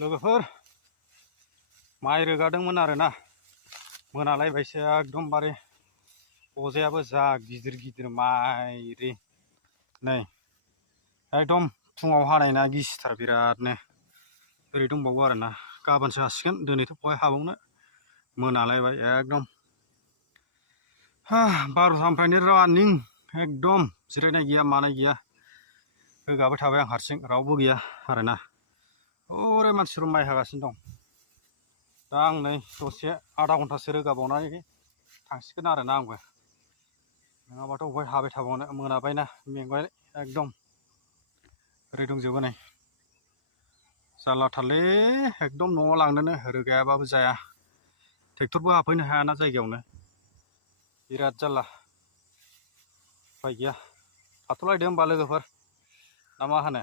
लोगोफोर माइ रोगादोंमोन आरोना मोनालायबायसो एकदमबारे बजायाबो जा गिदिर गिदिर माइ नै एकदम फुङाव हानायना गिसिथार बिरादनो ओरै दंबावो आरोना गाबोनसो हासिगोन दिनैथ' बहाय हाबावनो मोनालायबाय एकदम 12टानिफ्रायनो रानिं एकदम जिरायनाय गैया मानाय गैया रोगाबाय थाबाय आं हारसिं रावबो गैया आरोना ओरै मानसिफोर माइ हागासिनो दं दा आं नै दसे आधा घन्टासो रोगाबावनानै थांसिगोन आरोना आंबो नङाबाथ' बहाय हाबाय थाबावनो मोनाबायना मेंबाय एकदम ओरै दंजोबो नै जारलाथारलै एकदम न'आव लांनोनो रोगायाबाबो जाया ट्रेक्टरबो हाफैनो हायाना जायगायावनो बिराद जारला उफाय गैया थाथ'लायदो होमबा लोगोफोर ना मा होनो